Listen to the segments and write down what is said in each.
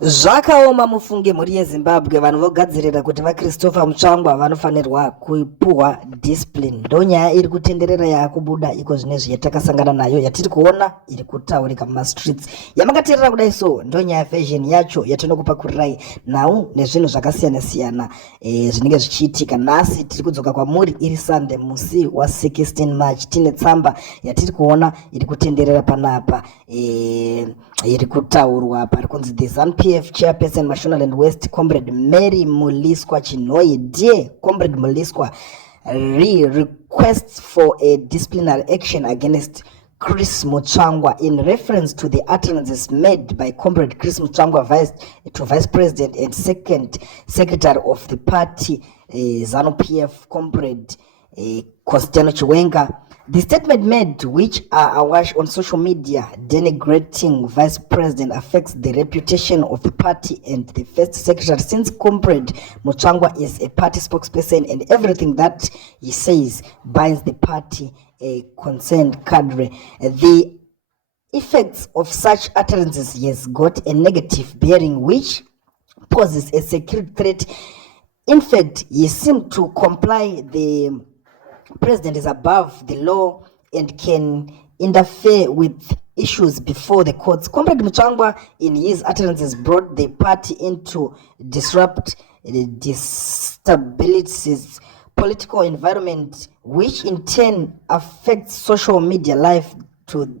Zvakaoma mufunge mhuri yeZimbabwe vanhu vogadzirira kuti vaChristopher Mutsvangwa vanofanirwa kupuwa discipline. Ndonyaya iri kutenderera yakubuda iko zvinezvi yatakasangana nayo yatiri kuona iri kutaurika mumastreets. Yamakateerera kudai so ndonyaya version yacho yatinokupakurirai nhau nezvinhu zvakasiyana siyana zvinenge zvichiitika. Nhasi tiri kudzoka kwamuri iri Sunday musi wa16 March tine tsamba yatiri kuona iri kutenderera panapa iri kutaurwa pari kunzi the ZANU-PF chairperson Mashonaland West Comrade Mary Muliswa Chinoi. Dear Comrade Muliswa, requests for a disciplinary action against Chris Mutsvangwa in reference to the utterances made by Comrade Chris Mutsvangwa Vice President and Second Secretary of the party ZANU-PF Comrade Constantino Chiwenga. The statement made, which are awash on social media, denigrating Vice President, affects the reputation of the party and the First Secretary, since Comrade Mutsvangwa is a party spokesperson and everything that he says binds the party a concerned cadre. The effects of such utterances has got a negative bearing which poses a security threat. In fact, he seemed to comply the president is above the law and can interfere with issues before the courts. Comrade Mutsvangwa in his utterances brought the party into disrupt the destabilizes political environment, which in turn affects social media life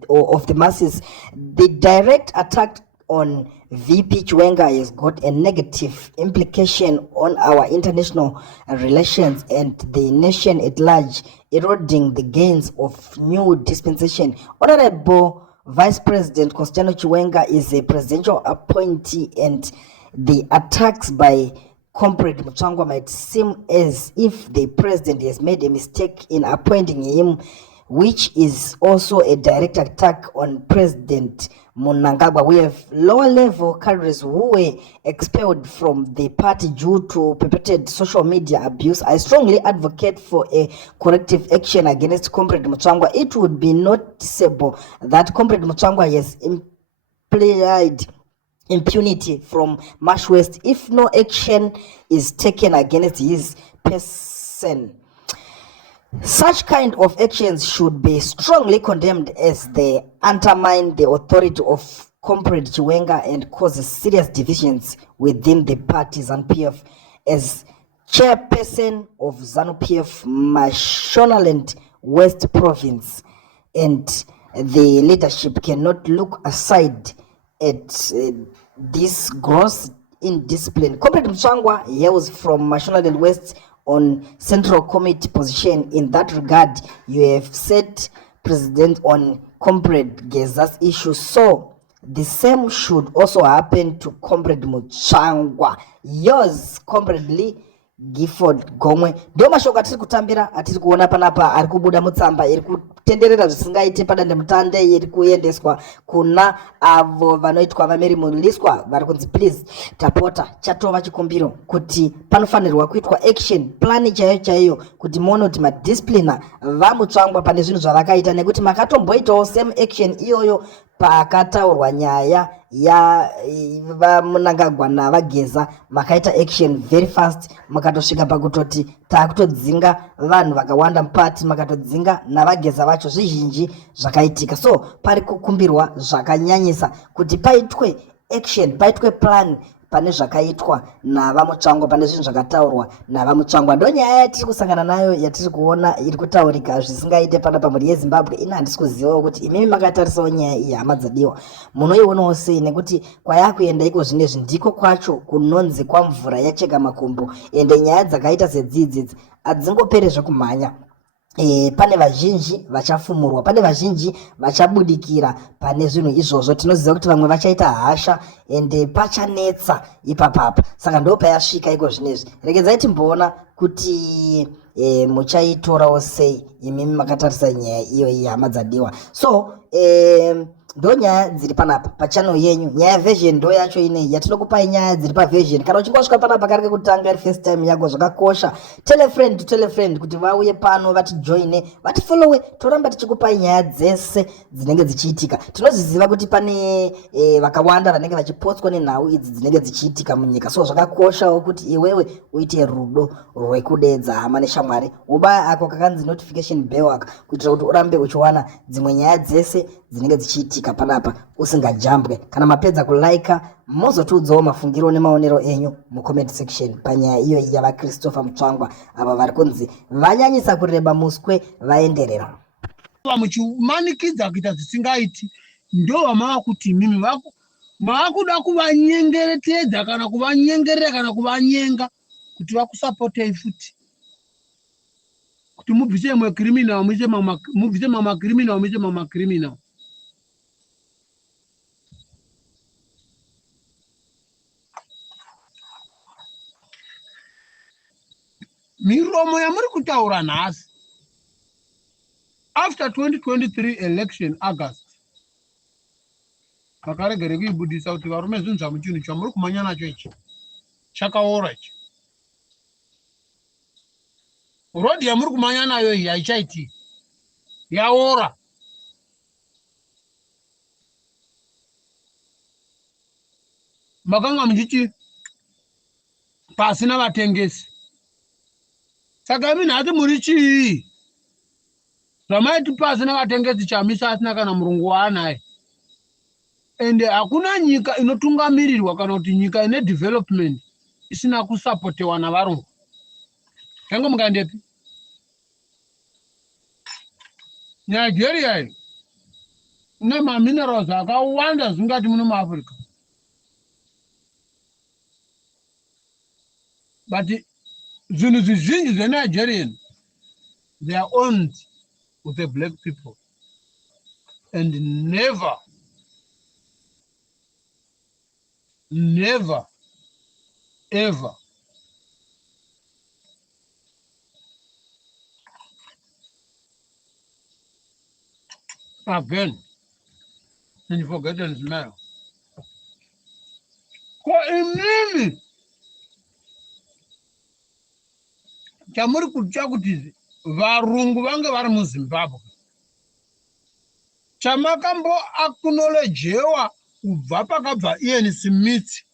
of the masses. The direct attack on VP Chiwenga has got a negative implication on our international relations and the nation at large, eroding the gains of new dispensation. Honorable Vice President Constantino Chiwenga is a presidential appointee, and the attacks by Comrade Mutsvangwa might seem as if the president has made a mistake in appointing him, which is also a direct attack on President Mnangagwa. We have lower level cadres who were expelled from the party due to perpetrated social media abuse. I strongly advocate for a corrective action against Comrade Mutsvangwa. It would be noticeable that Comrade Mutsvangwa has implied impunity from March West if no action is taken against his person. Such kind of actions should be strongly condemned as they undermine the authority of Comrade Chiwenga and causes serious divisions within the party ZANU-PF. As chairperson of ZANU-PF Mashonaland West Province, and the leadership cannot look aside at this gross indiscipline. Comrade Mutsvangwa hails from Mashonaland West on Central Committee position. In that regard, you have set precedent on Comrade Geza's issue, so the same should also happen to Comrade Mutsvangwa. Yours, Comrade Lee Gifford Gomwe. Ndio mashoko atiri kutambira, atiri kuona panapa ari kubuda mutsamba iri kutenderera zvisingaite padande mutande iri kuendeswa kuna avo vanoitwa vaMary Muliswa vari kunzi please tapota chatova chikumbiro kuti panofanirwa kuitwa action plan chaiyo kuti muone kuti madisciplina vaMutsvangwa pane zvinhu zvavakaita, nekuti makatomboitawo same action iyoyo pakataurwa nyaya ya vaMnangagwa navaGeza. Makaita action very fast, makatosvika pakutoti takutodzinga vanhu vakawanda mupati, makatodzinga navaGeza vacho, zvizhinji zvakaitika. So pari kukumbirwa zvakanyanyisa kuti paitwe action, paitwe plan pane zvakaitwa navaMutsvangwa, pane zvinhu zvakataurwa navaMutsvangwa. Ndo nyaya yatiri kusangana nayo yatiri kuona iri kutaurika zvisingaite panapa mhuri yeZimbabwe. Ina handisi kuzivawo kuti imimi makatarisawo nyaya iyi, hama dzadiwa, munoionawo sei? Nekuti kwayakuenda iko zvinezvi ndiko kwacho kunonzi kwamvura yacheka makumbo, ende nyaya dzakaita sedzidzidzi hadzingopere zvekumhanya. Pane vazhinji vachafumurwa, pane vazhinji vachabudikira pane zvinhu izvozvo. Tinoziva kuti vamwe vachaita hasha ende pachanetsa ipapapa, saka ndo payasvika iko zvinezvi. Regedzai timboona kuti muchaitorawo sei imimi makatarisa nyaya iyo iyi, hama dzadiwa. So ndo nyaya dziri panapa pachannel yenyu. Nyaya version ndo yacho inei yatinokupai nyaya dziri paversion. Kana uchinge wasvika panapa kari kekutanga iri first time yako, zvakakosha tell friend to tell friend kuti vauye pano vatijoine vatifollowe, toramba tichikupai nyaya dzese dzinenge dzichiitika. Tinozviziva kuti pane vakawanda vanenge vachipotswa nenhau idzi dzinenge dzichiitika munyika, so zvakakoshawo kuti iwewe uite rudo rwekudedza hama neshamwari, ubaya ako kakanzi notification bell aka, kuitira kuti urambe uchiwana dzimwe nyaya dzese dzinenge dzichiitika panapa usingajambwe. Kana mapedza kulaika mozotiudzawo mafungiro nemaonero enyu mucomment section panyaya iyo yavaChristopher Mutsvangwa ava vari kunzi vanyanyisa kureba muswe vaenderera muchimanikidza kuita zvisingaiti. Ndo vamava kuti mimi vako maakuda kuvanyengeretedza kana kuvanyengerera kana kuvanyenga kuti vakusapotei futi, kuti mubvise mwe criminal mubvise mama criminal muise mama criminal. Miromo yamuri kutaura nhasi after 2023 election August vakaregere kuibudisa kuti varume zvinhu zvamuchinhu chamuri kumanya nacho ichi chakaora ichi. Rodhi yamuri kumanya nayo iyi haichaiti yaora. Makanga muchiti pasina vatengesi, saka imi nhati muri chii? Zvamaiti pasina vatengesi chamisa asina kana murungu waanaye. Ende hakuna nyika inotungamirirwa kana kuti nyika ine development isina kusapotewa navarungu. Yango mukandepi? Nigeria iyi ine maminerals akawanda zvingati muno muAfrica. But zvinhu zvizhinji zveNigerian they are owned with the black people and never ever again and you forget and smell. Kwa imini chamuri kutya kuti varungu vange vari muZimbabwe chamakambo acknowledgewa kubva pakabva Ian Smith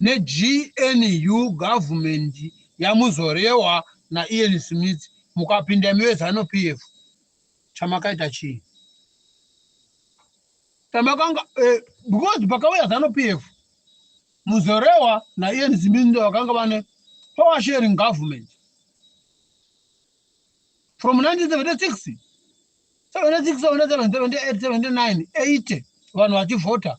neGNU government yamuzorewa naIan Smith mukapinda muZanu PF chamakaita chii? Chamakanga because pakauya Zanu PF muzorewa naIan Smith ndo vakanga vane power sharing government from 1976 76 77 78 79 80 vanhu vachivhota.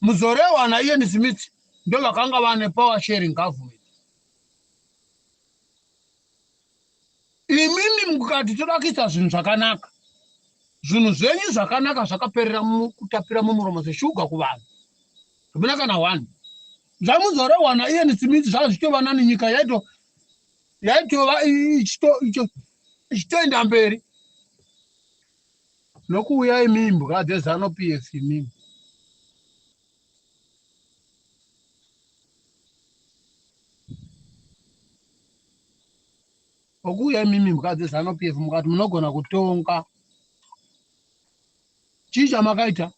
Muzorewa naIan Smith ndo vakanga vane power sharing government. Imimi mukati toda kuita zvinhu zvakanaka, zvinhu zvenyu zvakanaka zvakaperera mukutapira mumuromo seshuga kuvanhu zvimuna kana 1 zvamuzorewa naIan Smith zvazvitova nani nyika yaitova ichitoenda mberi nokuuya imimi mbuka dzeZanu PF imimi. Okuya imimi mbuka dzeZanu PF mukati munogona kutonga chii chamakaita